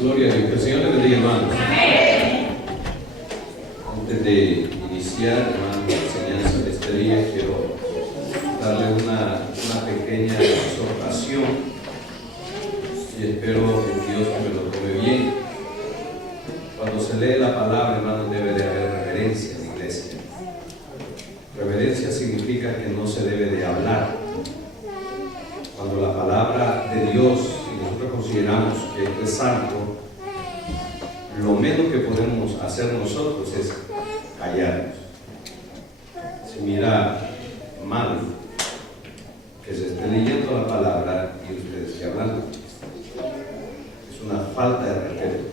Gloria a Dios. Que el Señor le bendiga, hermanos. Antes de iniciar, hermanos, la enseñanza de este día, quiero darle una pequeña exhortación y espero en Dios que me lo tome bien. Cuando se lee la palabra, hermanos, debe de haber reverencia en la iglesia. Reverencia significa que no se debe de hablar. Cuando la palabra de Dios, si nosotros consideramos que esto es santo, lo menos que podemos hacer nosotros es callarnos. Si mira mal que se esté leyendo la palabra y usted esté hablando, es una falta de respeto.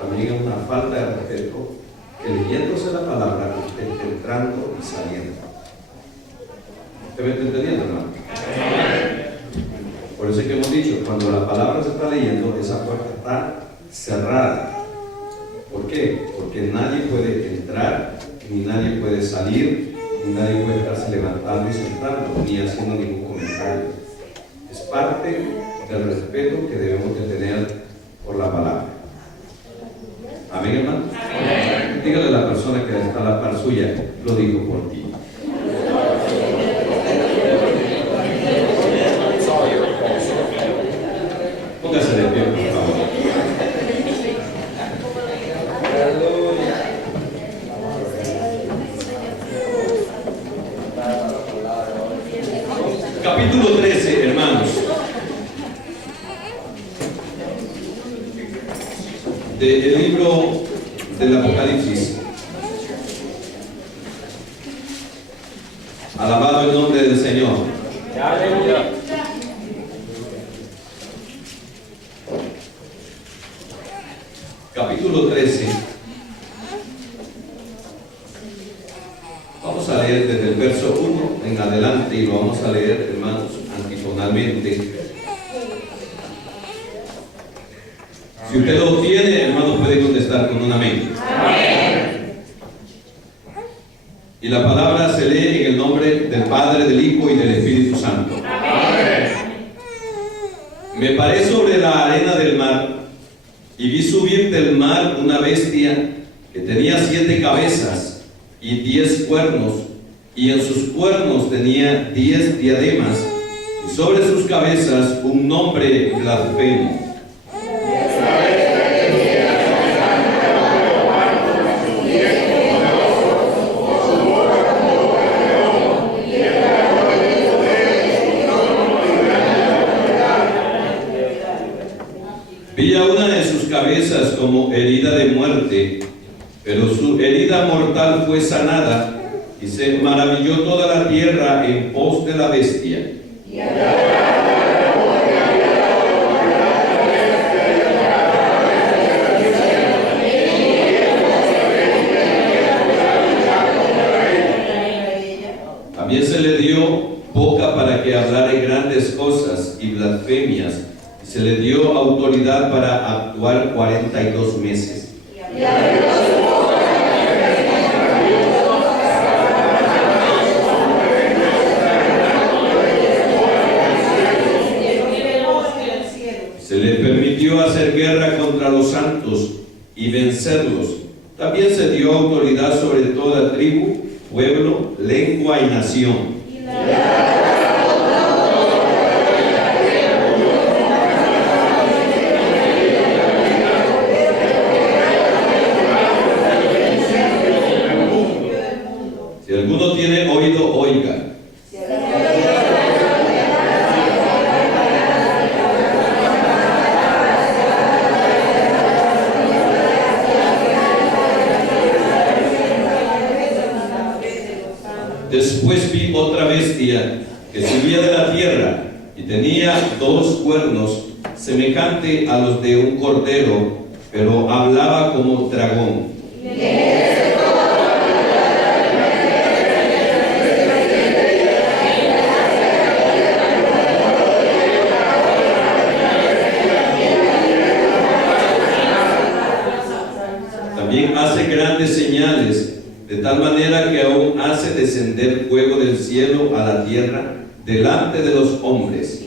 También es una falta de respeto que leyéndose la palabra usted esté entrando y saliendo. ¿Usted me está entendiendo, hermano? Por eso es que hemos dicho, cuando la palabra se está leyendo, esa puerta está cerrada. ¿Por qué? Porque nadie puede entrar, ni nadie puede salir, ni nadie puede estarse levantando y sentando, ni haciendo ningún comentario. Es parte del respeto que debemos de tener por la palabra. Amén, hermano. Amén. Dígale a la persona que está a la par suya, lo digo por ti. Póngase de pie, por favor. Capítulo 13, hermanos, del libro del Apocalipsis. Alabado el nombre del Señor. Aleluya. Capítulo 13. Vamos a leer desde el verso 1 en adelante y lo vamos a leer, hermanos, antifonalmente. Si usted lo tiene, hermanos, puede contestar con un amén. Amén. Y la palabra se lee en el nombre del Padre, del Hijo y del Espíritu Santo. Amén. Me paré sobre la arena del mar y vi subir del mar una bestia que tenía 7 cabezas y 10 cuernos, y en sus cuernos tenía 10 diademas, y sobre sus cabezas un nombre blasfemo. Vi a una de sus cabezas como herida de muerte, pero su herida mortal fue sanada, y se maravilló toda la tierra en pos de la bestia. También se le dio boca para que hablara grandes cosas y blasfemias, y se le dio autoridad para actuar 42 meses. Se le permitió hacer guerra contra los santos y vencerlos. También se dio autoridad sobre toda tribu, pueblo, lengua y nación. Si alguno tiene oído, oiga. Después vi otra bestia que subía de la tierra y tenía 2 cuernos, semejante a los de un cordero, pero hablaba como dragón. También hace grandes señales, de tal manera que aún hace descender fuego del cielo a la tierra delante de los hombres.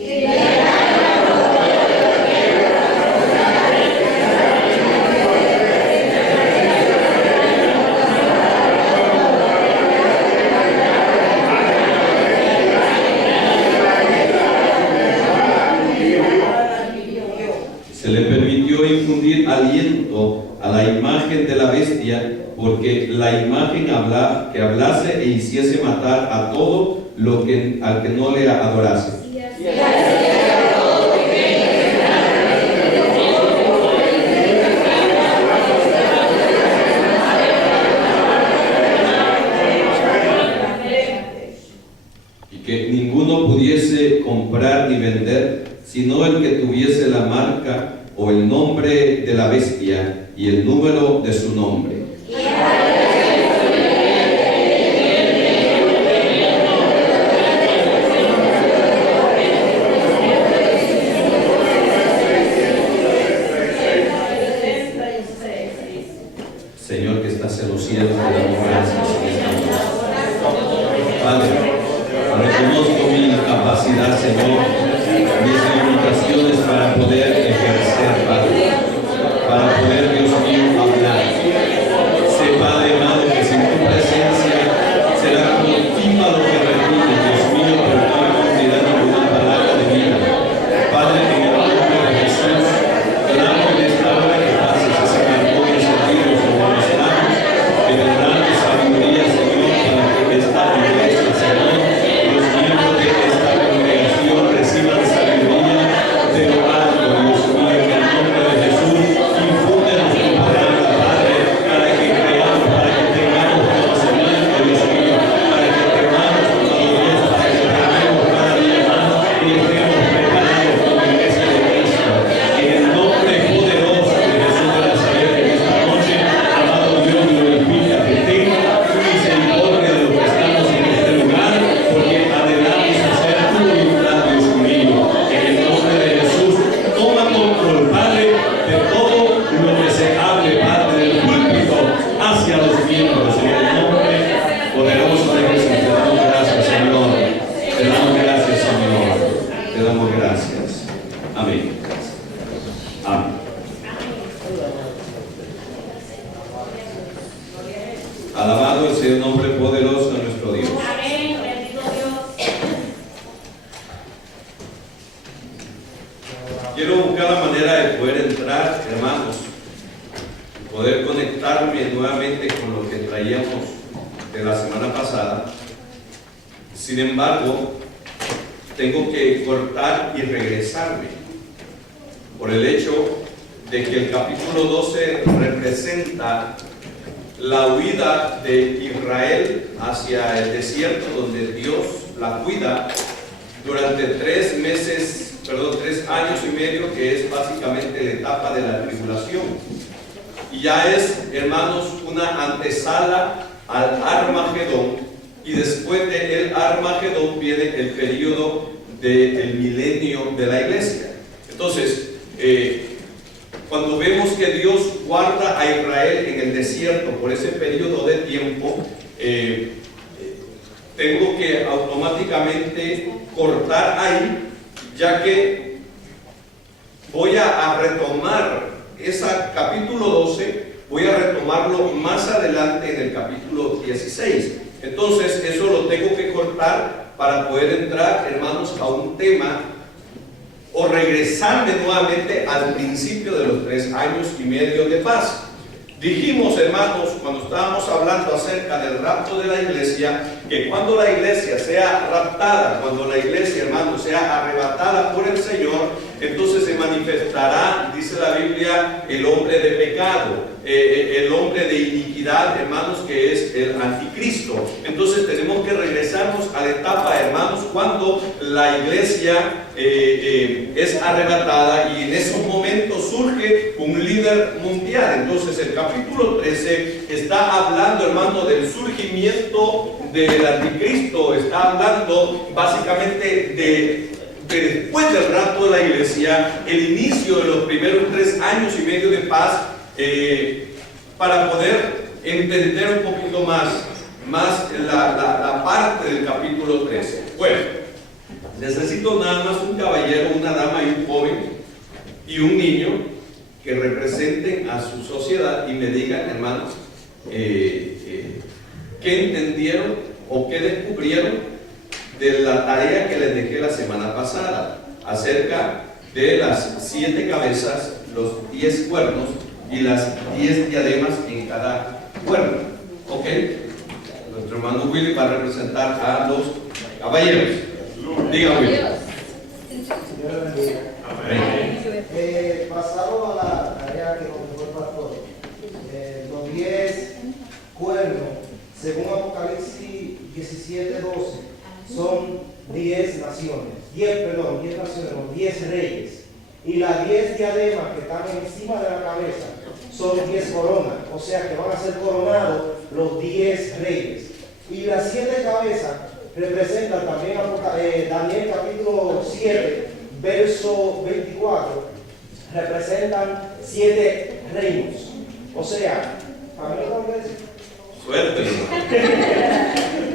bestia, porque la imagen que hablase e hiciese matar a todo al que no le adorase. Y que ninguno pudiese comprar ni vender, sino el que tuviese la marca o el nombre de la bestia y el número de su nombre. Señor que estás en los cielos, te damos gracias. Padre, reconozco mi incapacidad, Señor, mis limitaciones para poder ejercer, Padre, para poder, Dios mío, hablar. Sé, Padre amado, que sin tu presencia será como tímpano que repite, Dios mío, pero no me cumplirá ninguna palabra de vida. Padre, en el nombre de Jesús, clamo en esta hora que pases ese carbón encendido sobre los labios, que vendrán de sabiduría, Señor, para que esta iglesia, Señor, los miembros de esta congregación reciban sabiduría de lo alto, Dios mío, en el nombre de Jesús. Infúndenos tu palabra, Padre, para que creamos, para que tengamos conocimiento, Dios mío, para que tengamos madurez, para que tengamos cada día más y estemos preparados como iglesia de Cristo. En el nombre poderoso de Jesús de Nazaret, en esta noche, amado Dios, glorifica que tenga misericordia de los que estamos en este lugar, porque adelante a hacer tu voluntad, Dios mío. En el nombre de Jesús, toma control, Padre, de todo lo que se hable, Padre, del púlpito hacia los miembros. En el nombre poderoso de Jesús, te damos gracias, Señor. Te damos gracias, Señor. Te damos gracias. Amén. Amén. Alabado sea el nombre poderoso de nuestro Dios. Amén, bendito Dios. Quiero buscar la manera de poder entrar, hermanos, poder conectarme nuevamente con lo que traíamos de la semana pasada. Sin embargo, tengo que cortar y regresarme por el hecho de que el capítulo 12 representa la huida de Israel hacia el desierto, donde Dios la cuida durante 3 años y medio, que es básicamente la etapa de la tribulación. Y ya es, hermanos, una antesala al Armagedón, y después del Armagedón viene el periodo del milenio de la iglesia. Entonces, cuando vemos que Dios guarda a Israel en el desierto por ese periodo de tiempo, tengo que automáticamente cortar ahí, ya que voy a retomar ese capítulo 12, voy a retomarlo más adelante en el capítulo 16. Entonces eso lo tengo que cortar para poder entrar, hermanos, a un tema o regresarme nuevamente al principio de los 3 años y medio de paz. Dijimos, hermanos, cuando estábamos hablando acerca del rapto de la iglesia, que cuando la iglesia sea raptada, cuando la iglesia, hermanos, sea arrebatada por el Señor, entonces se manifestará, dice la Biblia, el hombre de pecado, el hombre de iniquidad, hermanos, que es el anticristo. Entonces tenemos que regresarnos a la etapa, hermanos, cuando la iglesia es arrebatada, y en esos momentos surge un líder mundial. Entonces el capítulo 13 está hablando, hermano, del surgimiento del anticristo. Está hablando básicamente de después del rapto de la iglesia, el inicio de los primeros 3 años y medio de paz, para poder entender un poquito más la parte del capítulo 13. Bueno, necesito nada más un caballero, una dama y un joven y un niño que representen a su sociedad y me digan, hermanos, qué entendieron o qué descubrieron de la tarea que les dejé la semana pasada acerca de las 7 cabezas, los 10 cuernos y las 10 diademas en cada Bueno, ok. Nuestro hermano Willy va a representar a los caballeros. Diga, Willy. Pasado a la tarea que nos dejó el pastor, los 10 cuernos, según Apocalipsis 17:12, son 10 naciones, 10 naciones, no, 10 reyes. Y las 10 diademas que están encima de la cabeza son 10 coronas, o sea que van a ser coronados los 10 reyes. Y las 7 cabezas representan también Daniel capítulo 7, verso 24, representan 7 reinos. O sea, ¿a mí no me dice? Suerte.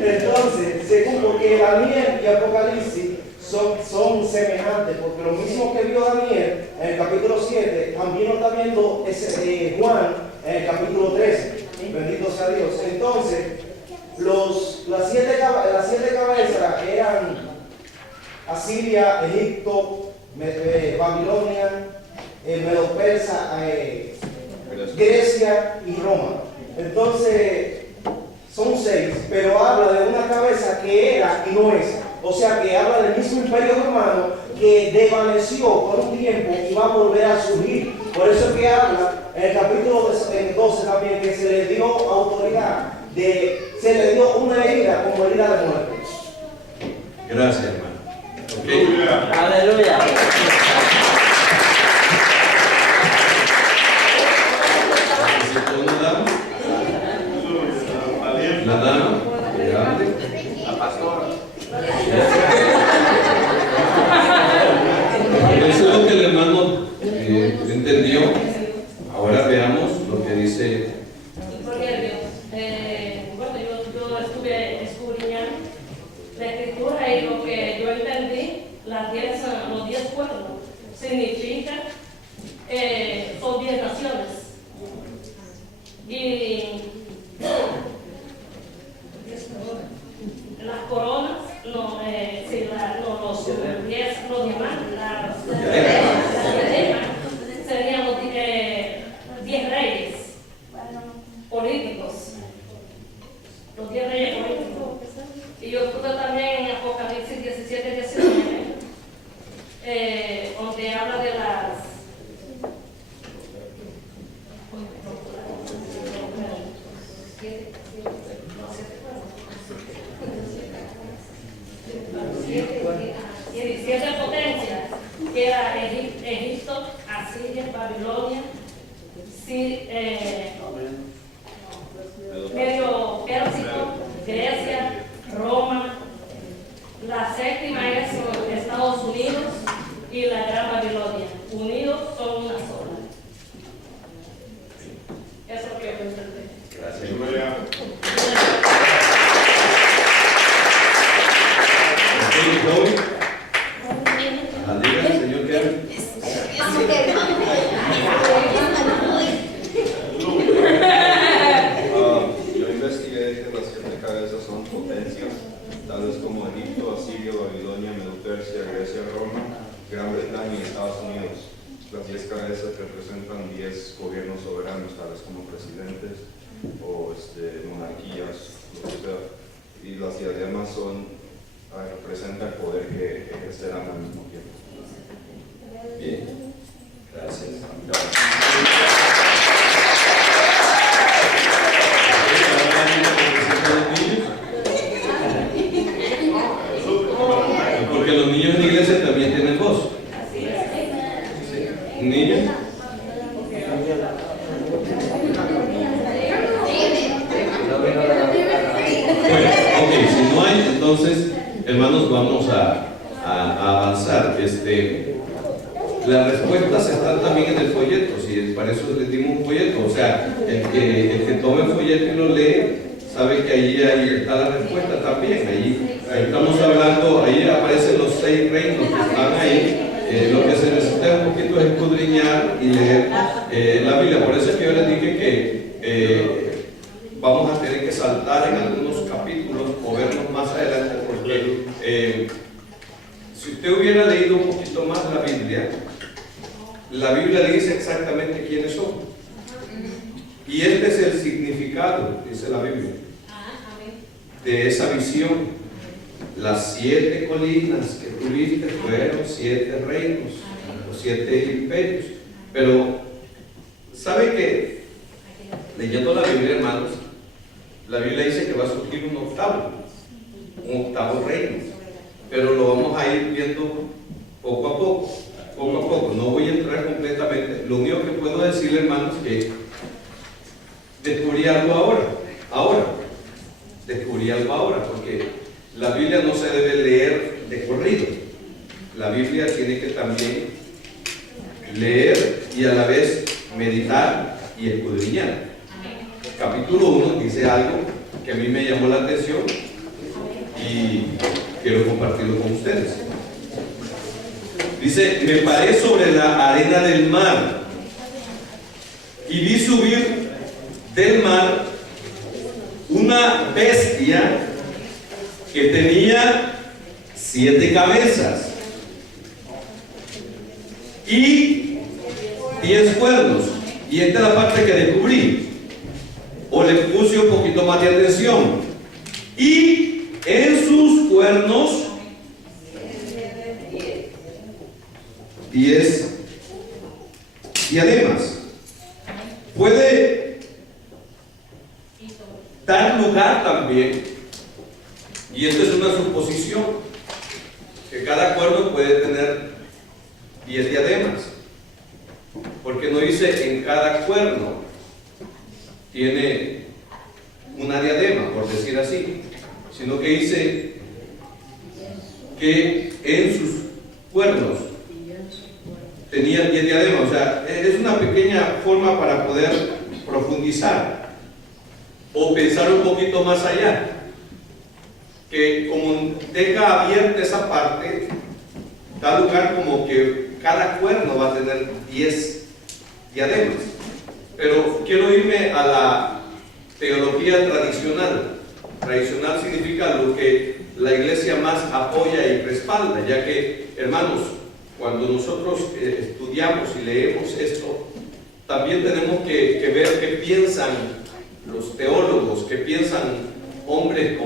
Entonces, según porque Daniel y Apocalipsis son semejantes, porque lo mismo que vio Daniel en el capítulo 7, también lo está viendo Juan en el capítulo 13. Bendito sea Dios. Entonces, las siete cabezas eran Asiria, Egipto, Babilonia, Medo-Persa, Grecia y Roma. Entonces, son 6, pero habla de una cabeza que era y no es. O sea que habla del mismo imperio romano que desvaneció por un tiempo y va a volver a surgir. Por eso es que habla en el capítulo 12 también que se le dio autoridad, se le dio una herida como herida de muerte. Gracias, hermano. Okay. Aleluya. La dama, La pastora. eso es lo que el hermano entendió. Ahora veamos lo que dice. Proverbios. Bueno, yo estuve escudriñando la escritura y lo que yo entendí, los 10 pueblos, significa son 10 naciones. Y las coronas, los diamantes, serían los 10 reyes políticos. Los 10 reyes políticos. Y yo estuve también en Apocalipsis 17:19, donde habla de las siete potencias, que era Egipto, Asiria, Babilonia, Medio Pérsico, Grecia, Roma. La séptima es Estados Unidos y la Gran Babilonia. Unidos son una sola. Eso es lo que yo entendí. Gracias. Diga, señor Kevin. Yo investigué que las 7 cabezas son potencias, tales como Egipto, Asiria, Babilonia, Medo-Persia, Grecia, Roma, Gran Bretaña y Estados Unidos. Las 10 cabezas representan 10 gobiernos soberanos, tales como presidentes o monarquías, lo que sea. Y las diademas representan el poder que ejercerán al mismo tiempo. Bien, gracias. Porque los niños en la iglesia también tienen voz. Sí. ¿Niños? Bueno, ok, si no hay, entonces, hermanos, vamos a avanzar. Las respuestas están también en el folleto, si para eso les dimos un folleto. O sea, el que tome el folleto y lo lee, sabe que ahí está la respuesta también. Ahí estamos hablando, ahí aparecen los 6 reinos que están ahí. Lo que se necesita un poquito es escudriñar y leer la Biblia. Por eso es que yo les dije que vamos a tener que saltar en algunos capítulos o verlos más adelante, porque si usted hubiera leído un poquito más la Biblia le dice exactamente quiénes son. Y este es el significado, dice la Biblia, de esa visión. Las 7 colinas que tuviste fueron 7 reinos, o 7 imperios. Pero, ¿sabe qué? Leyendo la Biblia, hermanos, la Biblia dice que va a surgir un octavo reino. Pero lo vamos a ir viendo poco a poco. No voy a entrar completamente. Lo único que puedo decirle, hermanos, que descubrí algo ahora. Descubrí algo ahora, porque la Biblia no se debe leer de corrido. La Biblia tiene que también leer y a la vez meditar y escudriñar. Capítulo 1 dice algo que a mí me llamó la atención y quiero compartirlo con ustedes. Dice: me paré sobre la arena del mar y vi subir del mar una bestia que tenía 7 cabezas y 10 cuernos. Y esta es la parte que descubrí, o le puse un poquito más de atención. Y en sus cuernos 10 diademas. Puede dar lugar también, y esto es una suposición, que cada cuerno puede tener 10 diademas, porque no dice en cada cuerno tiene una diadema, por decir así, sino que dice que en sus cuernos tenía 10 diademas. O sea, es una pequeña forma para poder profundizar o pensar un poquito más allá, que como deja abierta esa parte, da lugar como que cada cuerno va a tener 10 diademas. Pero quiero irme a la teología tradicional. Tradicional significa lo que la iglesia más apoya y respalda, ya que, hermanos, cuando nosotros estudiamos y leemos esto, también tenemos que ver qué piensan los teólogos, qué piensan hombres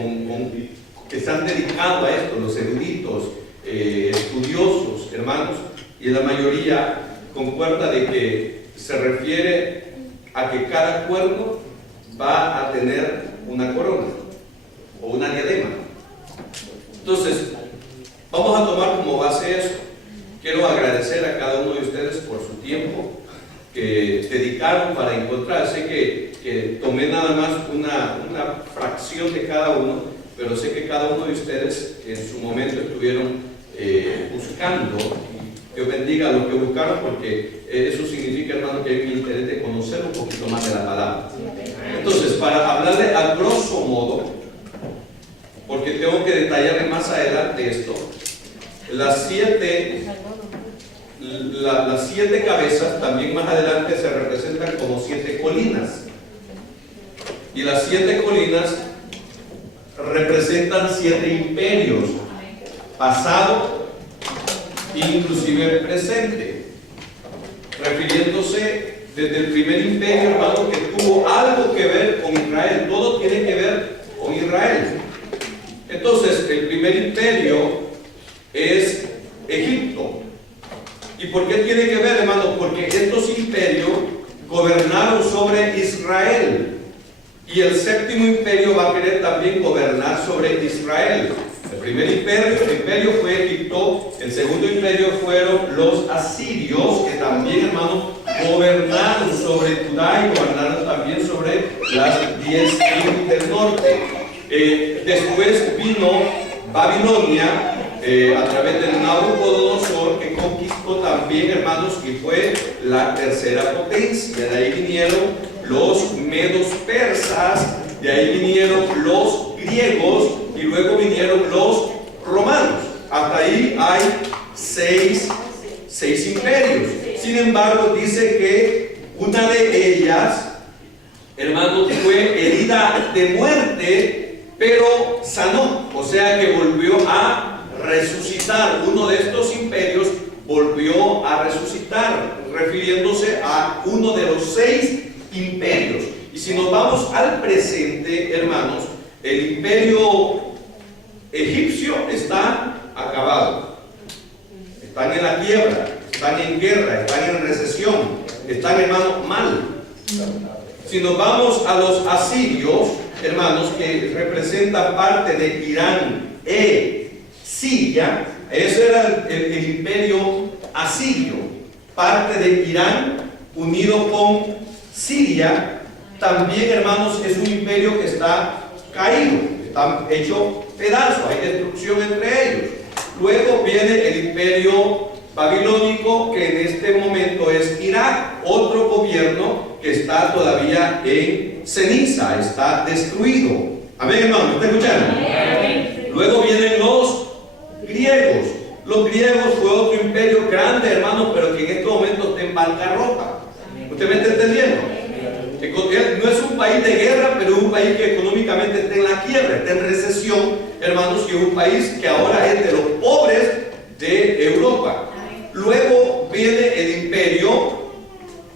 que están dedicados a esto, los eruditos, estudiosos, hermanos, y la mayoría concuerda de que se refiere a que cada cuerno va a tener una corona o una diadema. Entonces, vamos a tomar como base eso. Quiero agradecer a cada uno de ustedes por su tiempo que dedicaron para encontrar. Sé que tomé nada más una fracción de cada uno, pero sé que cada uno de ustedes en su momento estuvieron buscando. Dios bendiga lo que buscaron, porque eso significa, hermano, que hay un interés de conocer un poquito más de la palabra. Entonces, para hablarle a grosso modo, porque tengo que detallarle más adelante esto, las 7 cabezas también más adelante se representan como 7 colinas, y las 7 colinas representan 7 imperios, pasado, inclusive presente, refiriéndose desde el primer imperio, hermano, que tuvo algo que ver con Israel. Todo tiene que ver con Israel. Entonces, el primer imperio es Egipto. ¿Y por qué tiene que ver, hermano? Porque estos imperios gobernaron sobre Israel, y el séptimo imperio va a querer también gobernar sobre Israel. El primer imperio fue Egipto. El segundo imperio fueron los asirios, que también, hermano, gobernaron sobre Judá y gobernaron también sobre las 10 tribus del norte. Después vino Babilonia, a través del Nabucodonosor, que conquistó también, hermanos, y fue la tercera potencia. De ahí vinieron los medos persas, de ahí vinieron los griegos, y luego vinieron los romanos. Hasta ahí hay 6 imperios. Sin embargo, dice que una de ellas, hermanos, fue herida de muerte, pero sanó. O sea que volvió a resucitar. Uno de estos imperios volvió a resucitar, refiriéndose a uno de los 6 imperios. Y si nos vamos al presente, hermanos, el imperio egipcio está acabado. Están en la quiebra, están en guerra, están en recesión, están, hermanos, mal. Si nos vamos a los asirios, hermanos, que representan parte de Irán e Siria, ese era el imperio asirio, parte de Irán unido con Siria. También, hermanos, es un imperio que está caído, está hecho pedazos, hay destrucción entre ellos. Luego viene el imperio babilónico, que en este momento es Irak, otro gobierno que está todavía en ceniza, está destruido. Amén, hermano, ¿me está escuchando? Amén. Luego vienen los griegos. Los griegos fue otro imperio grande, hermanos, pero que en este momento está en bancarrota. ¿Usted me está entendiendo? No es un país de guerra, pero es un país que económicamente está en la quiebra, está en recesión, hermanos, y es un país que ahora es de los pobres de Europa. Luego viene el imperio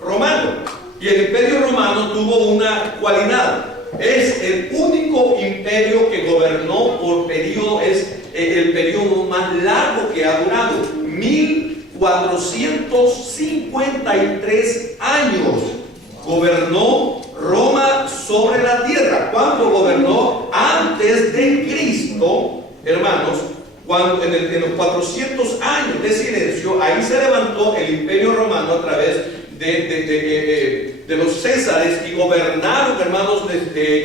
romano, y el imperio romano tuvo una cualidad: es el único imperio que gobernó por periodo, es el periodo más largo que ha durado, 1453 años gobernó Roma sobre la tierra. ¿Cuándo gobernó? Antes de Cristo, hermanos. Cuando en los 400 años de silencio, ahí se levantó el imperio romano a través de los césares, y gobernaron, hermanos,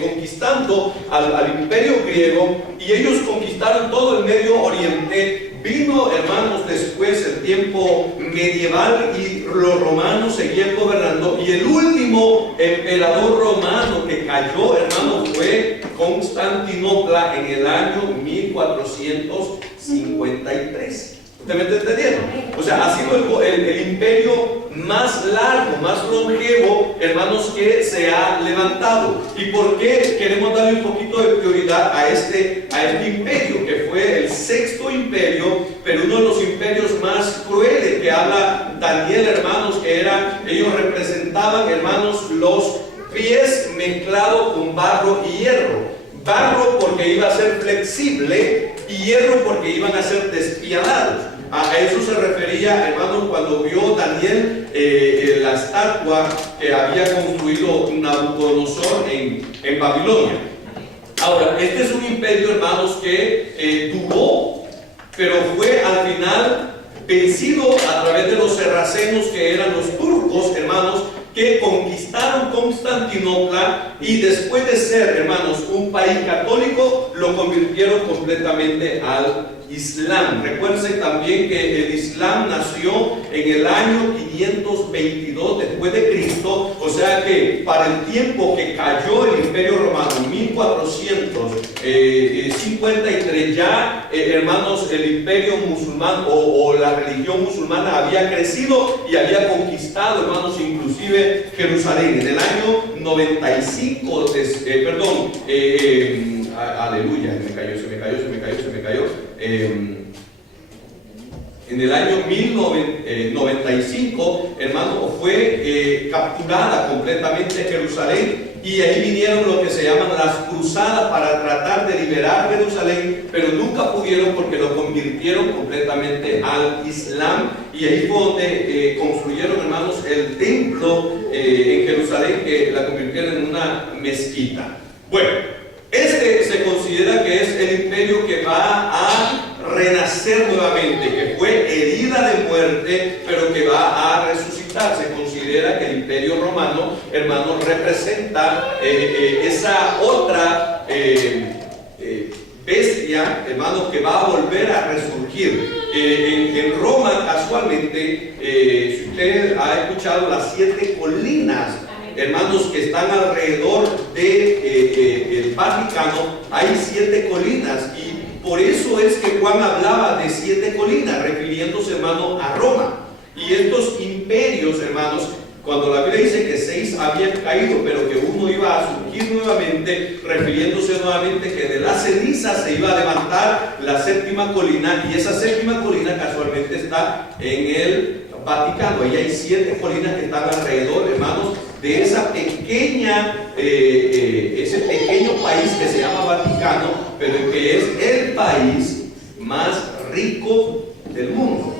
conquistando al imperio griego, y ellos conquistaron todo el Medio Oriente. Vino, hermanos, después el tiempo medieval y los romanos seguían gobernando, y el último emperador romano que cayó, hermanos, fue Constantinopla en el año 1453. ¿Usted me está entendiendo? O sea, ha sido el imperio más largo, más longevo, hermanos, que se ha levantado. ¿Y por qué queremos darle un poquito de prioridad a este imperio, que fue el sexto imperio, pero uno de los imperios más crueles que habla Daniel, hermanos, que ellos representaban, hermanos, los pies mezclados con barro y hierro? Barro porque iba a ser flexible, y hierro porque iban a ser despiadados. A eso se refería, hermanos, cuando vio Daniel la estatua que había construido Nabucodonosor en Babilonia. Ahora, este es un imperio, hermanos, que duró, pero fue al final vencido a través de los sarracenos, que eran los turcos, hermanos, que conquistaron Constantinopla, y después de ser, hermanos, un país católico, lo convirtieron completamente al Islam. Recuerden también que el Islam nació en el año 522 después de Cristo, o sea que para el tiempo que cayó el Imperio Romano, 1453, ya, hermanos, el Imperio musulmán o la religión musulmana había crecido y había conquistado, hermanos, inclusive Jerusalén. En el año 95, aleluya, se me cayó. En el año 1095, hermano, fue capturada completamente Jerusalén, y ahí vinieron lo que se llaman las cruzadas para tratar de liberar Jerusalén, pero nunca pudieron porque lo convirtieron completamente al Islam, y ahí fue donde construyeron, hermanos, el templo en Jerusalén, que la convirtieron en una mezquita. Bueno, este se considera que es el imperio que va a renacer nuevamente, que fue herida de muerte, pero que va a resucitar. Se considera que el imperio romano, hermanos, representa esa otra bestia, hermanos, que va a volver a resurgir. En Roma, casualmente, si usted ha escuchado las 7 colinas, hermanos, que están alrededor del Vaticano, hay 7 colinas, y por eso es que Juan hablaba de 7 colinas, refiriéndose, hermano, a Roma. Y estos imperios, hermanos, cuando la Biblia dice que 6 habían caído, pero que uno iba a surgir nuevamente, refiriéndose nuevamente que de la ceniza se iba a levantar la 7ª colina, y esa 7ª colina casualmente está en el Vaticano. Ahí hay 7 colinas que están alrededor, hermanos, de esa pequeña, ese pequeño país que se llama Vaticano, pero que es el país más rico del mundo.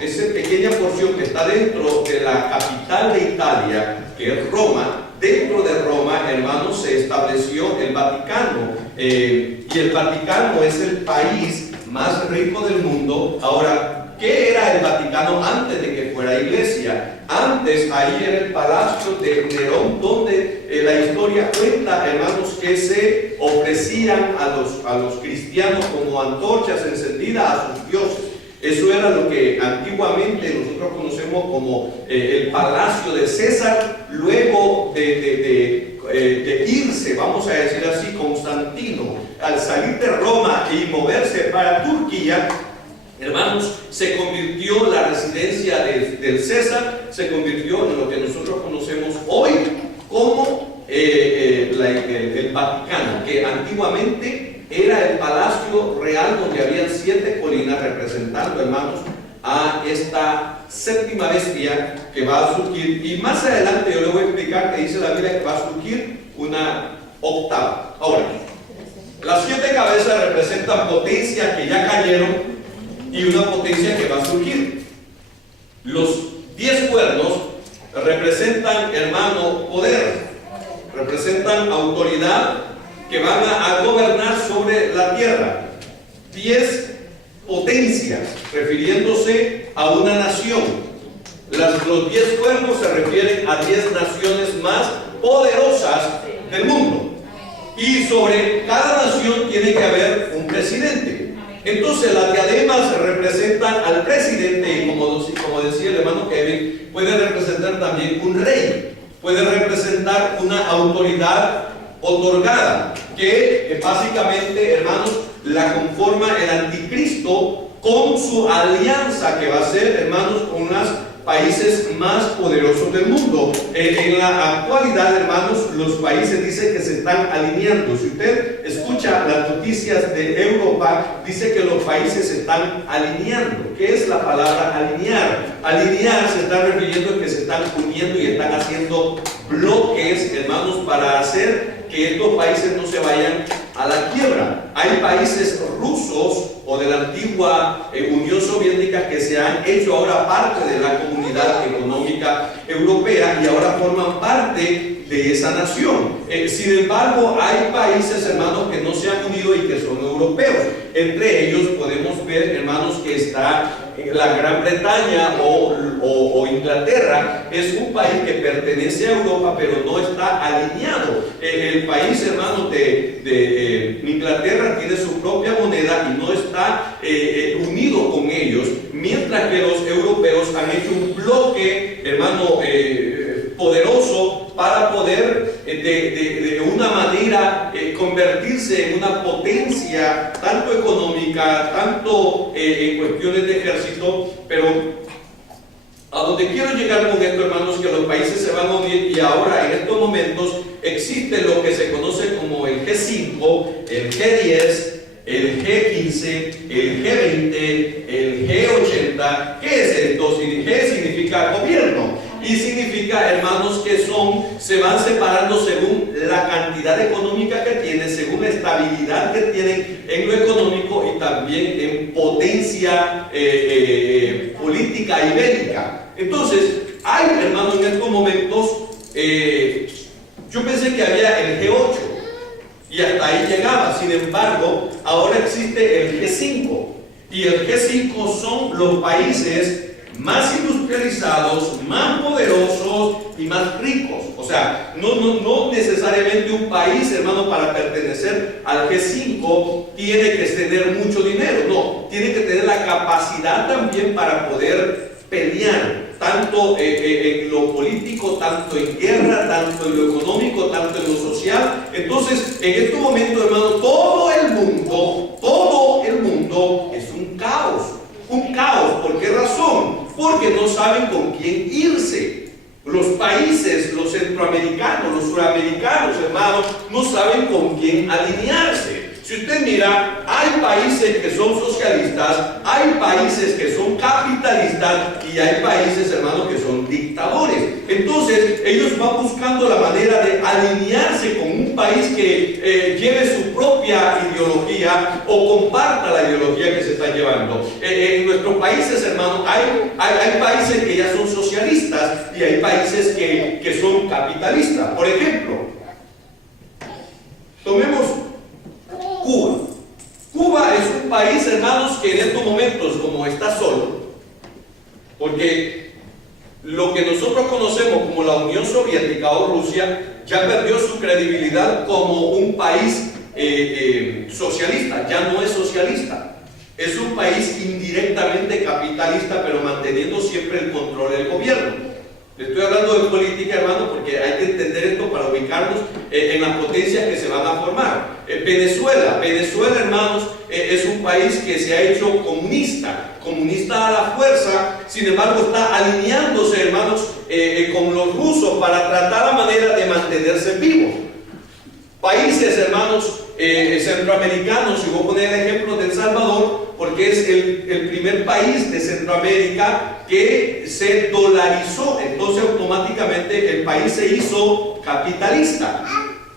Esa pequeña porción que está dentro de la capital de Italia, que es Roma, dentro de Roma, hermanos, se estableció el Vaticano. Y el Vaticano es el país más rico del mundo. Ahora, ¿qué era el Vaticano antes de que fuera iglesia? Antes, ahí era el palacio de Nerón, donde la historia cuenta, hermanos, que se ofrecían a los cristianos como antorchas encendidas a sus dioses. Eso era lo que antiguamente nosotros conocemos como el palacio de César. Luego de irse, vamos a decir así, Constantino, al salir de Roma y moverse para Turquía, hermanos, se convirtió la residencia del César, se convirtió en lo que nosotros conocemos hoy como el Vaticano, que antiguamente era el palacio real donde habían 7 colinas representando, hermanos, a esta séptima bestia que va a surgir. Y más adelante yo le voy a explicar que dice la Biblia que va a surgir una octava. Ahora, las 7 cabezas representan potencias que ya cayeron y una potencia que va a surgir. Los 10 cuernos representan, hermano, poder, representan autoridad, que van a gobernar sobre la tierra. 10 potencias, refiriéndose a una nación. Los 10 cuernos se refieren a 10 naciones más poderosas del mundo. Y sobre cada nación tiene que haber un presidente. Entonces las diademas representan al presidente, y como decía el hermano Kevin, puede representar también un rey, puede representar una autoridad otorgada, que básicamente, hermanos, la conforma el anticristo con su alianza que va a ser, hermanos, con los países más poderosos del mundo. En la actualidad, hermanos, los países dicen que se están alineando. Si usted escucha las noticias de Europa, dice que los países se están alineando. ¿Qué es la palabra alinear? Alinear se está refiriendo a que se están uniendo y están haciendo bloques, hermanos, para hacer que estos países no se vayan a la quiebra. Hay países rusos o de la antigua Unión Soviética que se han hecho ahora parte de la Comunidad Económica Europea y ahora forman parte de esa nación. Sin embargo, hay países, hermanos, que no se han unido y que son europeos. Entre ellos podemos ver, hermanos, que está la Gran Bretaña o Inglaterra. Es un país que pertenece a Europa, pero no está alineado. El país, hermanos, de Inglaterra tiene su propia moneda y no está unido con ellos, mientras que los europeos han hecho un bloque, hermano, poderoso para poder de una manera convertirse en una potencia tanto económica, tanto en cuestiones de ejército. Pero a donde quiero llegar con esto, hermanos, que los países se van a unir y ahora en estos momentos existe lo que se conoce como el G5, el G10, el G15, el G20, el G80. ¿Qué es esto? G significa gobierno y significa, hermanos, que se van separando según la cantidad económica que tienen, según la estabilidad que tienen en lo económico y también en potencia política y bélica. Entonces, hay, hermanos, en estos momentos, yo pensé que había el G8 y hasta ahí llegaba. Sin embargo, ahora existe el G5 y el G5 son los países más industrializados, más poderosos y más ricos. O sea, no necesariamente un país, hermano, para pertenecer al G5 tiene que tener mucho dinero. No, tiene que tener la capacidad también para poder pelear, tanto en lo político, tanto en guerra, tanto en lo económico, tanto en lo social. Entonces, en este momento, hermano, todo el mundo es un caos. Un caos. ¿Por qué razón? Porque no saben con quién irse. Los países, los centroamericanos, los suramericanos, hermanos, no saben con quién alinearse. Si Si usted mira, hay países que son socialistas, hay países que son capitalistas y hay países, hermanos, que son dictadores. Entonces, ellos van buscando la manera de alinearse con un país que lleve su propia ideología o comparta la ideología que se está llevando. En nuestros países, hermanos, hay países que ya son socialistas y hay países que son capitalistas. Por ejemplo, tomemos Cuba. Cuba es un país, hermanos, que en estos momentos, como está solo, porque lo que nosotros conocemos como la Unión Soviética o Rusia ya perdió su credibilidad como un país socialista, ya no es socialista. Es un país indirectamente capitalista, pero manteniendo siempre el control del gobierno. Le estoy hablando de política, hermano, porque hay que entender esto para ubicarnos en las potencias que se van a formar. Venezuela, hermanos, es un país que se ha hecho comunista a la fuerza. Sin embargo, está alineándose, hermanos, con los rusos para tratar la manera de mantenerse vivos. Países, hermanos, centroamericanos, y voy a poner el ejemplo de El Salvador, porque es el primer país de Centroamérica que se dolarizó. Entonces automáticamente el país se hizo capitalista,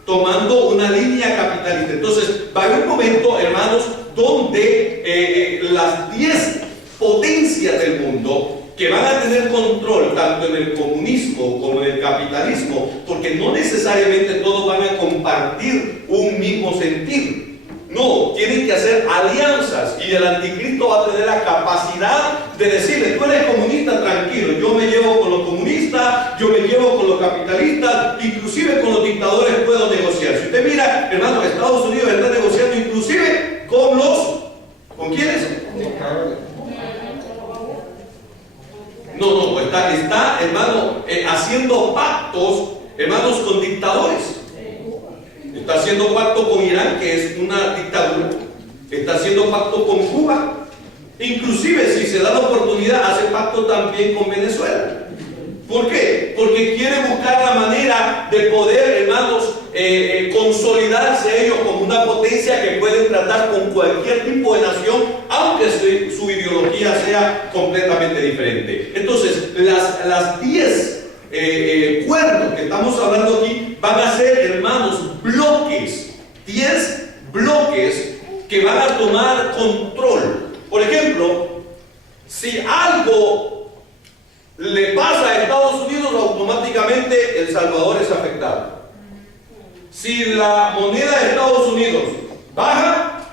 tomando una línea capitalista. Entonces va a haber un momento, hermanos, donde las 10 potencias del mundo que van a tener control tanto en el comunismo como en el capitalismo, porque no necesariamente todos van a compartir un mismo sentir. No, tienen que hacer alianzas y el anticristo va a tener la capacidad de decirle: tú eres comunista, tranquilo, yo me llevo con los comunistas, yo me llevo con los capitalistas, inclusive con los dictadores puedo negociar. Si usted mira, hermano, Estados Unidos está negociando inclusive con ¿con quiénes? No, está hermano, haciendo pactos, hermanos, con dictadores. Está haciendo pacto con Irán, que es una dictadura. Está haciendo pacto con Cuba. Inclusive, si se da la oportunidad, hace pacto también con Venezuela. ¿Por qué? Porque quiere buscar la manera de poder, hermanos, consolidarse ellos como una potencia que pueden tratar con cualquier tipo de nación, aunque su ideología sea completamente diferente. Entonces, las 10 cuernos que estamos hablando aquí van a ser, hermanos, bloques, 10 bloques que van a tomar control. Por ejemplo, si algo le pasa a Estados Unidos, automáticamente El Salvador es afectado. Si la moneda de Estados Unidos baja,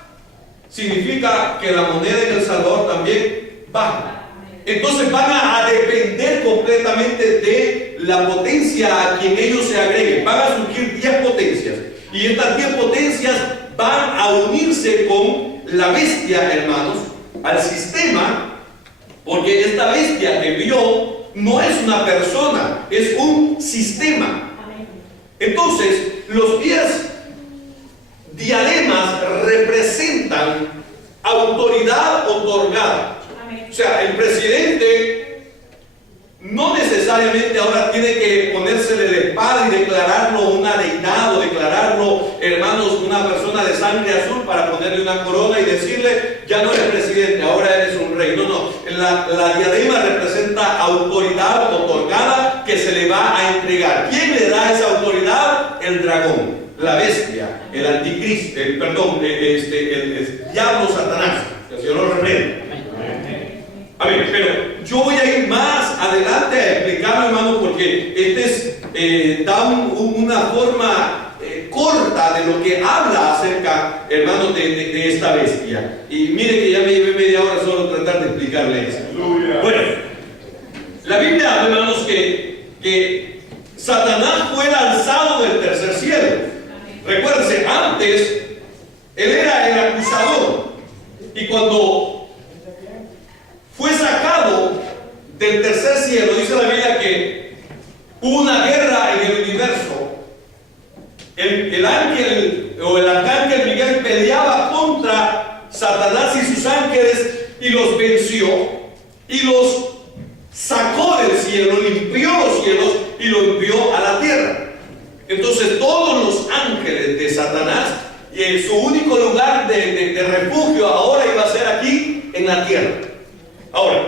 significa que la moneda de El Salvador también baja. Entonces van a depender completamente de la potencia a quien ellos se agreguen. Van a surgir 10 potencias. Y estas 10 potencias van a unirse con la bestia, hermanos, al sistema, porque esta bestia que vio no es una persona, es un sistema. Entonces, los 10 diademas representan autoridad otorgada. O sea, el presidente no necesariamente ahora tiene que ponérsele la espada y declararlo una deidad o declararlo, hermanos, una persona de sangre azul para ponerle una corona y decirle: ya no eres presidente, ahora eres un rey. No. La diadema representa autoridad otorgada que se le va a entregar. ¿Quién le da esa autoridad? El dragón, la bestia, el anticristo, el diablo, Satanás. Que el Señor lo reprenda. A ver, pero yo voy a ir más adelante a explicarlo, hermano, porque da una forma corta de lo que habla acerca, hermano, de esta bestia. Y mire que ya me llevé media hora solo tratar de explicarle eso. Bueno, la Biblia habla, hermanos, que Satanás fue lanzado del tercer cielo. Recuérdense, antes él era el acusador, y cuando fue sacado del tercer cielo, dice la Biblia que hubo una guerra en el universo. El ángel o el arcángel Miguel peleaba contra Satanás y sus ángeles y los venció y los sacó del cielo, limpió los cielos y los envió a la tierra. Entonces todos los ángeles de Satanás su único lugar de refugio ahora iba a ser aquí en la tierra. Ahora,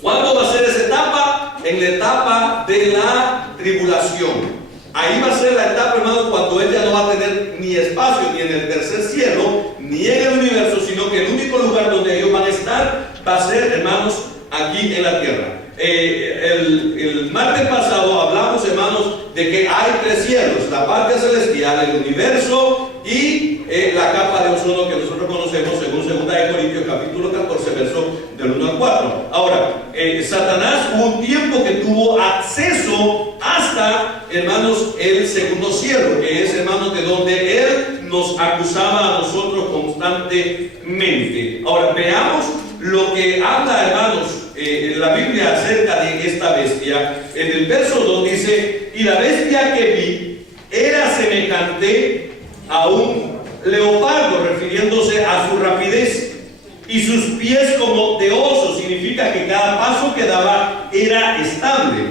¿cuándo va a ser esa etapa? En la etapa de la tribulación. Ahí va a ser la etapa, hermano, cuando ella no va a tener ni espacio ni en el tercer cielo, ni en el universo, sino que el único lugar donde ellos van a estar va a ser, hermanos, aquí en la tierra. El martes pasado hablamos, hermanos, de que hay tres cielos: la parte celestial, el universo y la capa de ozono que nosotros conocemos según 2 de Corintios capítulo 14, verso del 1 al 4. Ahora, Satanás hubo un tiempo que tuvo acceso hasta, hermanos, el segundo cielo, que es, hermanos, de donde él nos acusaba a nosotros constantemente. Ahora, veamos lo que habla, hermanos, en la Biblia acerca de esta bestia. En el verso 2 dice: y la bestia que vi era semejante a un leopardo, refiriéndose a su rapidez, y sus pies como de oso, significa que cada paso que daba era estable,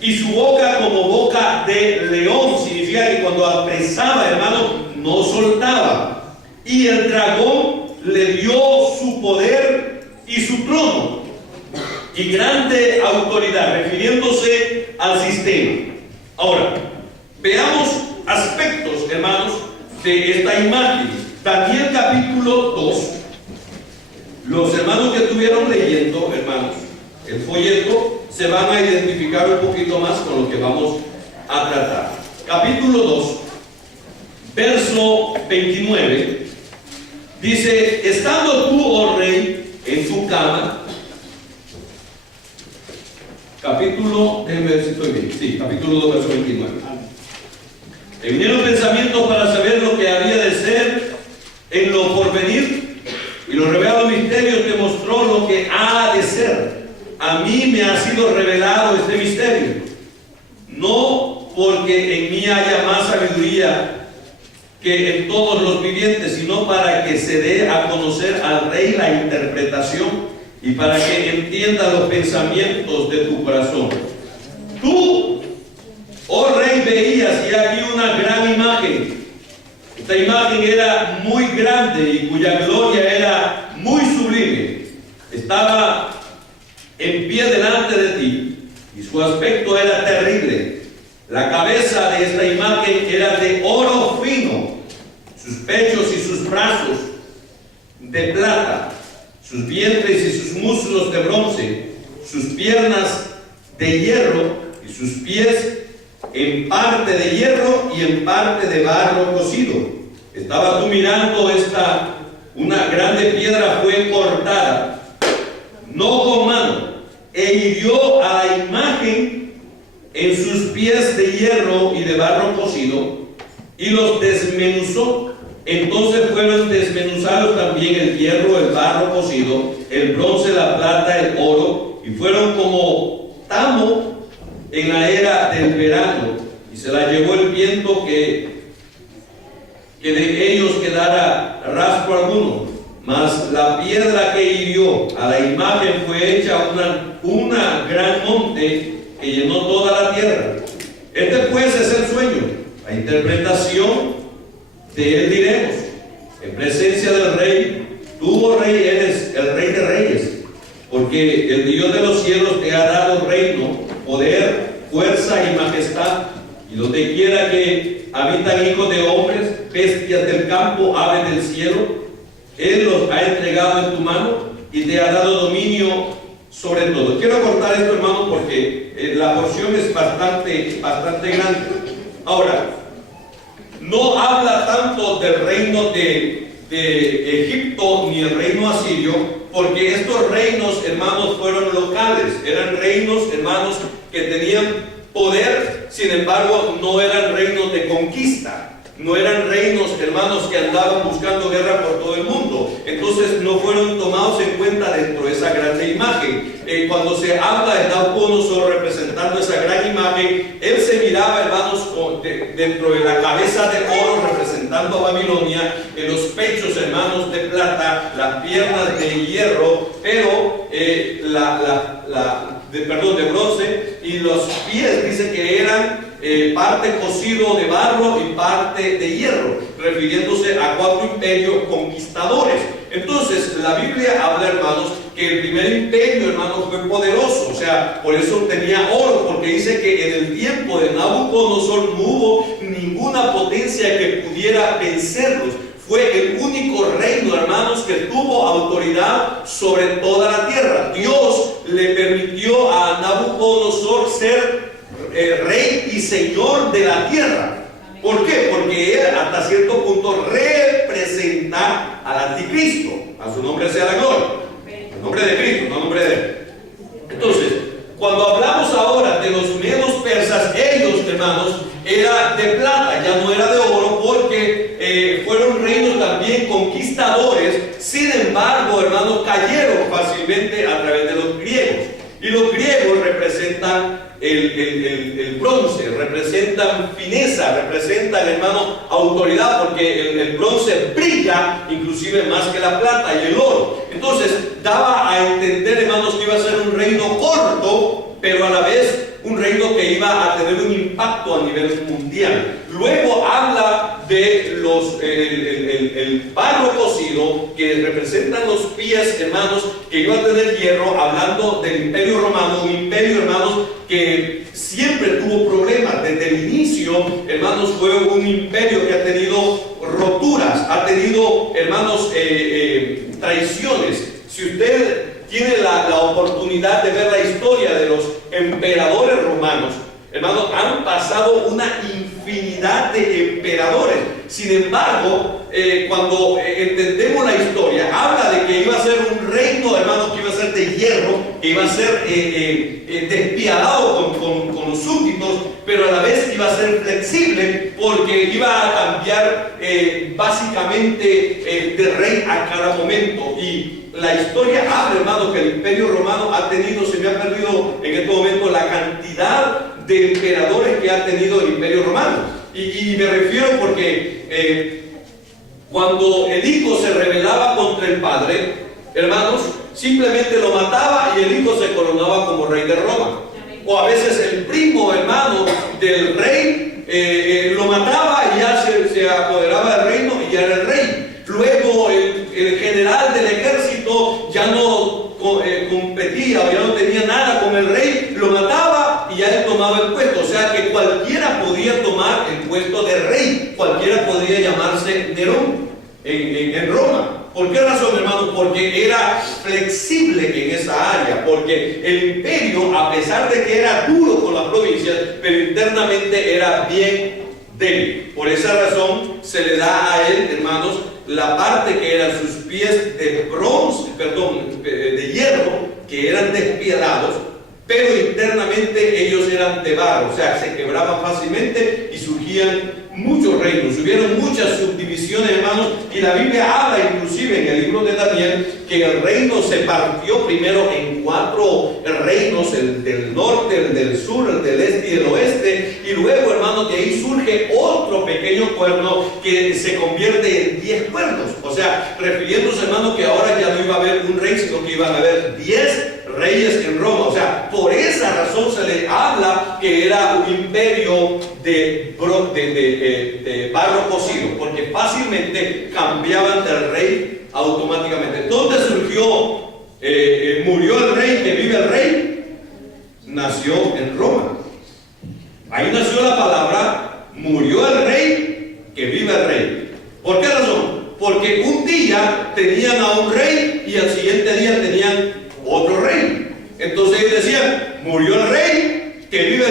y su boca como boca de león, significa que cuando apresaba, hermano, no soltaba, y el dragón le dio su poder y su trono y grande autoridad, refiriéndose al sistema. Ahora, veamos aspectos, hermanos, de esta imagen. Daniel capítulo 2. Los hermanos que estuvieron leyendo, hermanos, el folleto, se van a identificar un poquito más con lo que vamos a tratar. Capítulo 2, verso 29, dice: estando tú, oh rey, en tu cama. Capítulo, déjenme ver si estoy bien. Sí, capítulo 2, verso 29. Me vinieron pensamientos para saber lo que había de ser en lo porvenir, y los revelados misterios te mostró lo que ha de ser. A mí me ha sido revelado este misterio, no porque en mí haya más sabiduría que en todos los vivientes, sino para que se dé a conocer al rey la interpretación y para que entienda los pensamientos de tu corazón. Tú, oh rey, veías, y aquí una gran imagen. Esta imagen era muy grande y cuya gloria era muy sublime. Estaba en pie delante de ti, y su aspecto era terrible. La cabeza de esta imagen era de oro fino, sus pechos y sus brazos de plata, sus vientres y sus muslos de bronce, sus piernas de hierro y sus pies en parte de hierro y en parte de barro cocido. Estaba tú mirando una grande piedra fue cortada, no con mano, e hirió a la imagen en sus pies de hierro y de barro cocido, y los desmenuzó. Entonces fueron desmenuzados también el hierro, el barro cocido, el bronce, la plata, el oro, y fueron como tamo en la era del verano, y se la llevó el viento, que de ellos quedara rastro alguno. Mas la piedra que hirió a la imagen fue hecha una gran monte que llenó toda la tierra. Este pues es el sueño, la interpretación de él diremos, en presencia del rey: tú, oh rey, eres el rey de reyes, porque el Dios de los cielos te ha dado reino, poder, fuerza y majestad, y donde quiera que habitan hijos de hombres, bestias del campo, aves del cielo, él los ha entregado en tu mano y te ha dado dominio sobre todo. Quiero cortar esto, hermano, porque la porción es bastante grande. Ahora, no habla tanto del reino de Egipto ni el reino asirio, porque estos reinos, hermanos, fueron locales. Eran reinos, hermanos, que tenían poder, sin embargo, no eran reinos de conquista. No eran reinos, hermanos, que andaban buscando guerra por todo el mundo. Entonces no fueron tomados en cuenta dentro de esa grande imagen. Cuando se habla de Nabucodonosor representando esa gran imagen, él se miraba, hermanos, dentro de la cabeza de oro representando a Babilonia, en los pechos, hermanos, de plata, las piernas de hierro, pero de bronce, y los pies dice que eran parte cocido de barro y parte de hierro. refiriéndose a 4 imperios conquistadores. Entonces, la Biblia habla, hermanos, que el primer imperio, hermanos, fue poderoso, o sea, por eso tenía oro, porque dice que en el tiempo de Nabucodonosor no hubo ninguna potencia que pudiera vencerlos. Fue el único reino, hermanos, que tuvo autoridad sobre toda la tierra. Dios le permitió a Nabucodonosor ser rey y señor de la tierra. ¿Por qué? Porque él hasta cierto punto representa al anticristo. A su nombre sea la gloria. El nombre de Cristo, no el nombre de él. Entonces, cuando hablamos ahora de los medos persas, ellos, hermanos, era de plata, ya no era de oro, porque fueron reinos también conquistadores. Sin embargo, hermanos, cayeron fácilmente a través de los griegos. Y los griegos representan el bronce, representan fineza, representan, hermano, autoridad, porque el bronce brilla inclusive más que la plata y el oro. Entonces daba a entender, hermanos, que iba a ser un reino corto, pero a la vez un reino que iba a tener un impacto a nivel mundial. Luego habla de el barro cocido, que representan los pies, hermanos, que iba a tener hierro, hablando del imperio romano, un imperio, hermanos, que siempre tuvo problemas. Desde el inicio, hermanos, fue un imperio que ha tenido roturas, ha tenido, hermanos, traiciones. Si usted tiene la oportunidad de ver la historia de los emperadores romanos, hermanos, han pasado una infinidad de emperadores. Sin embargo, cuando entendemos la historia, habla de que iba a ser un reino, hermanos, que iba a ser de hierro, que iba a ser despiadado con los súbditos, pero a la vez iba a ser flexible, porque iba a cambiar básicamente de rey a cada momento. Y la historia habla, hermano, que el imperio romano ha tenido, se me ha perdido en este momento la cantidad de emperadores que ha tenido el imperio romano. Y me refiero porque cuando el hijo se rebelaba contra el padre, hermanos, simplemente lo mataba y el hijo se coronaba como rey de Roma. O a veces el primo, hermano, del rey lo mataba y ya se apoderaba del reino y ya era el rey. Luego el general del ejército ya no competía o ya no tenía nada con el rey, lo mataba y ya él tomaba el puesto. O sea que cualquiera podía tomar el puesto de rey, cualquiera podía llamarse Nerón en Roma. ¿Por qué razón, hermano? Porque era flexible en esa área, porque el imperio, a pesar de que era duro con las provincias, pero internamente era bien débil. Por esa razón se le da a él, hermanos, la parte que eran sus pies de bronce, de hierro, que eran despiadados, pero internamente ellos eran de barro, o sea, se quebraban fácilmente y surgían muchos reinos, hubieron muchas subdivisiones, hermanos, y la Biblia habla inclusive en el libro de Daniel que el reino se partió primero en 4 reinos, el del norte, el del sur, el del este y el oeste, y luego, hermanos, de ahí surge otro pequeño cuerno que se convierte en 10 cuernos, o sea, refiriéndose, hermanos, que ahora ya no iba a haber un rey, sino que iban a haber 10 reyes en Roma. O sea, por esa razón se le habla que era un imperio de barro cocido, porque fácilmente cambiaban del rey automáticamente. ¿Dónde surgió? ¿Murió el rey que vive el rey? Nació en Roma. Ahí nació la palabra, murió el rey que vive el rey. ¿Por qué razón? Porque un día tenían a un rey y al siguiente día tenían otro rey. Entonces ellos decían, murió el rey, que vive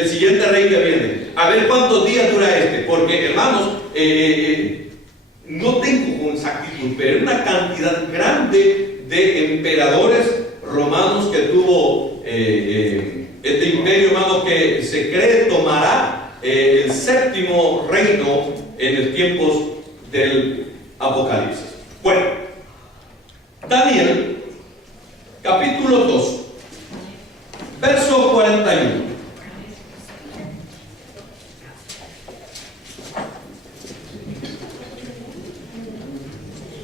el siguiente rey que viene. A ver cuántos días dura este, porque, hermanos, no tengo con exactitud, pero es una cantidad grande de emperadores romanos que tuvo este imperio, hermano, que se cree tomará el 7º reino en el tiempo del Apocalipsis. Bueno, Daniel capítulo 2, verso 41.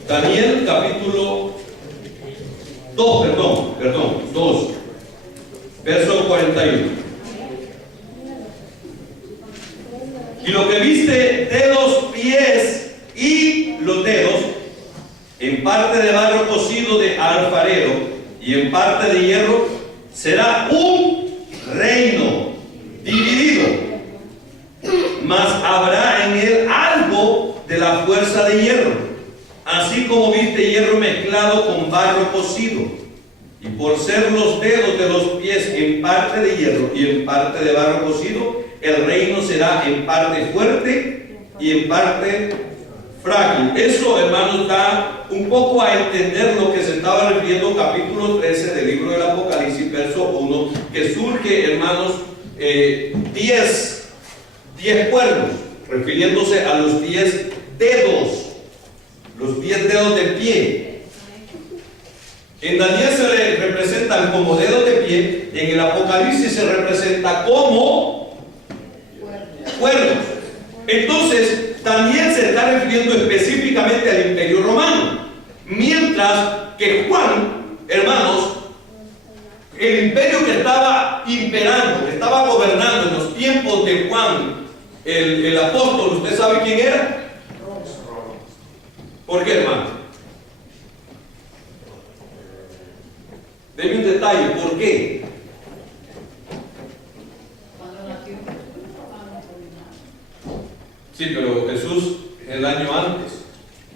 Daniel capítulo 2, verso 41. Y lo que viste de los pies en parte de barro cocido de alfarero y en parte de hierro, será un reino dividido, mas habrá en él algo de la fuerza de hierro, así como viste hierro mezclado con barro cocido. Y por ser los dedos de los pies en parte de hierro y en parte de barro cocido, el reino será en parte fuerte y en parte frágil. Eso, hermanos, da un poco a entender lo que se estaba refiriendo capítulo 13 del libro del Apocalipsis, verso 1, que surge, hermanos, 10 cuernos, refiriéndose a los 10 dedos, los 10 dedos del pie. En Daniel se le representan como dedos de pie, en el Apocalipsis se representa como cuernos. Entonces, Daniel se está refiriendo específicamente al Imperio Romano, mientras que Juan, hermanos, el imperio que estaba imperando, que estaba gobernando en los tiempos de Juan, el apóstol, ¿usted sabe quién era? ¿Por qué, hermano? Deme un detalle, ¿por qué? Sí, pero Jesús el año antes,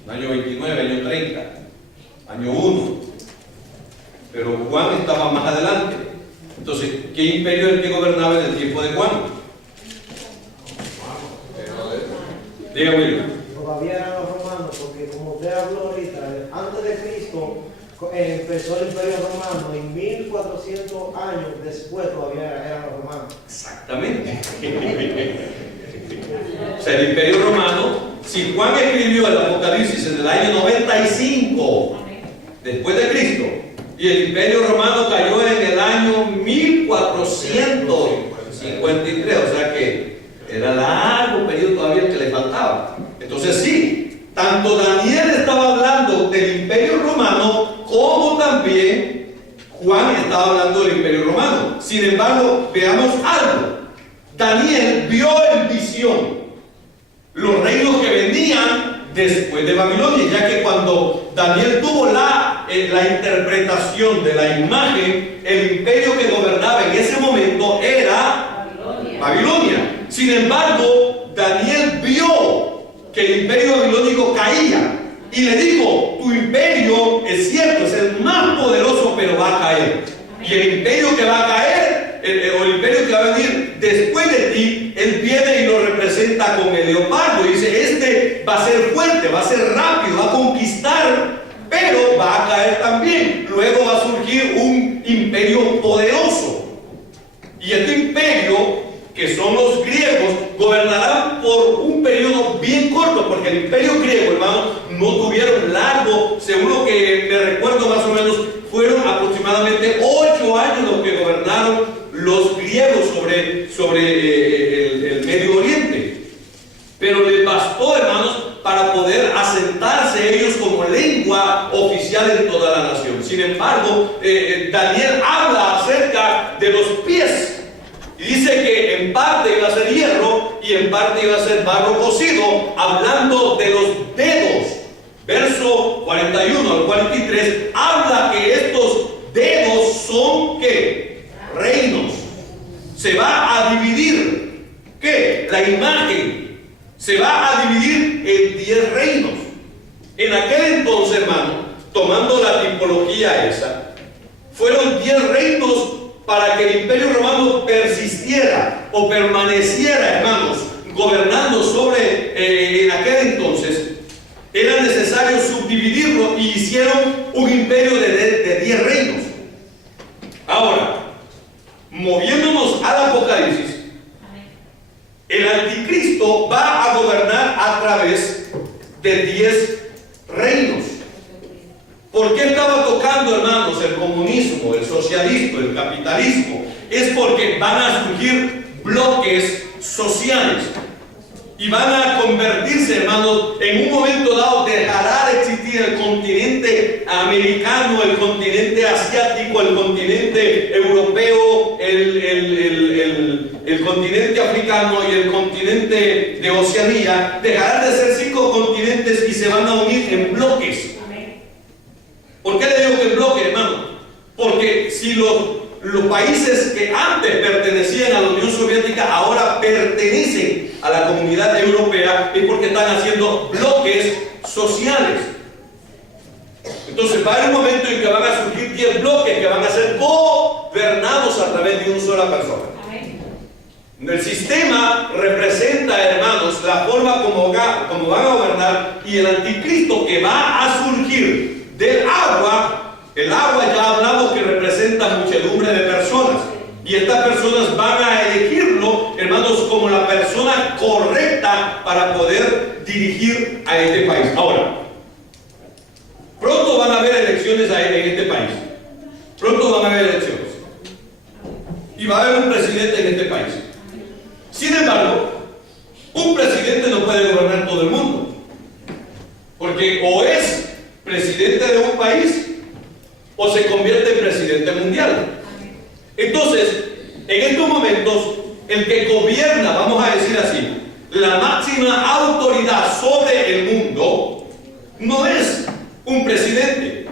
el año 29, año 30, año 1. Pero Juan estaba más adelante. Entonces, ¿qué imperio es el que gobernaba en el tiempo de Juan? Dígame. Todavía eran los romanos, porque como usted habló ahorita, antes de Cristo empezó el Imperio Romano y 1400 años después todavía eran los romanos. Exactamente. O sea, el Imperio Romano, si Juan escribió el Apocalipsis en el año 95 después de Cristo, y el Imperio Romano cayó en el año 1453, o sea que era largo periodo todavía que le faltaba. Entonces sí, tanto Daniel estaba hablando del Imperio Romano como también Juan estaba hablando del Imperio Romano. Sin embargo, veamos algo. Daniel vio en visión los reinos que venían después de Babilonia, ya que cuando Daniel tuvo la interpretación de la imagen, el imperio que gobernaba en ese momento era Babilonia. Sin embargo, Daniel vio que el imperio babilónico caía y le dijo: tu imperio es cierto, es el más poderoso, pero va a caer. Y el imperio que va a caer, o el imperio que va a venir después de ti, él viene y lo representa con el leopardo. Y dice: este va a ser fuerte, va a ser rápido, va a conquistar, pero va a caer también. Luego va a surgir un imperio poderoso. Y este imperio, que son los griegos, gobernarán por un periodo bien corto, porque el imperio griego, hermano, no tuvieron largo. Según lo que me recuerdo más o menos, fueron aproximadamente 8 años los que gobernaron los griegos sobre el Medio Oriente. Pero les bastó, hermanos, para poder asentarse ellos como lengua oficial en toda la nación. Sin embargo, Daniel habla acerca de los pies. Y dice que en parte iba a ser hierro y en parte iba a ser barro cocido, hablando de los dedos. Verso 41 al 43 habla que estos dedos son ¿qué? Reinos. Se va a dividir ¿qué? La imagen se va a dividir en 10 reinos. En aquel entonces, hermano, tomando la tipología esa, fueron 10 reinos para que el Imperio Romano persistiera o permaneciera, hermanos, gobernando sobre en aquel entonces. Era necesario subdividirlo y hicieron un imperio de 10 reinos. Ahora, moviéndonos al Apocalipsis, el anticristo va a gobernar a través de 10 reinos. ¿Por qué estaba tocando, hermanos, el comunismo, el socialismo, el capitalismo? Es porque van a surgir bloques sociales y van a convertirse, hermanos, en un momento dado dejará de existir el continente americano, el continente asiático, el continente europeo, el continente africano y el continente de Oceanía. Dejarán de ser 5 continentes y se van a unir en bloques. ¿Por qué le digo que en bloque, hermano? Porque si los países que antes pertenecían a la Unión Soviética ahora pertenecen a la Comunidad Europea, es porque están haciendo bloques sociales. Entonces va a haber un momento en que van a surgir 10 bloques que van a ser gobernados a través de una sola persona. El sistema representa, hermanos, la forma como van a gobernar, y el anticristo que va a surgir del agua. El agua ya hablamos que representa muchedumbre de personas, y estas personas van a elegirlo, hermanos, como la persona correcta para poder dirigir a este país. Ahora, pronto van a haber elecciones en este país. Pronto van a haber elecciones. Y va a haber un presidente en este país. Sin embargo, un presidente no puede gobernar todo el mundo. Porque o es presidente de un país o se convierte en presidente mundial. Entonces, en estos momentos, el que gobierna, vamos a decir así, la máxima autoridad sobre el mundo, no es un presidente.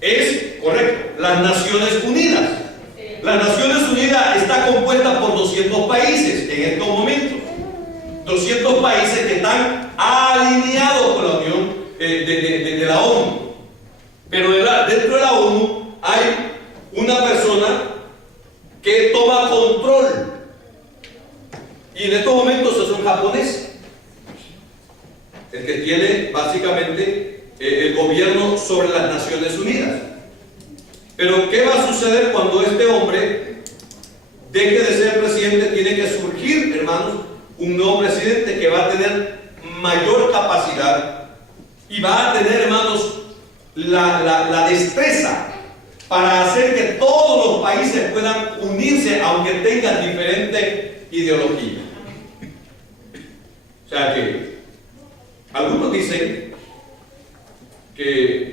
Es, correcto, las Naciones Unidas. Las Naciones Unidas está compuesta por 200 países en estos momentos. 200 países que están alineados con la Unión de la ONU. Pero dentro de la ONU hay una persona que toma control. Y en estos momentos es un japonés, el que tiene básicamente el gobierno sobre las Naciones Unidas. Pero ¿qué va a suceder cuando este hombre deje de ser presidente? Tiene que surgir, hermanos, un nuevo presidente que va a tener mayor capacidad y va a tener, hermanos, la destreza para hacer que todos los países puedan unirse, aunque tengan diferente ideología. O sea que algunos dicen que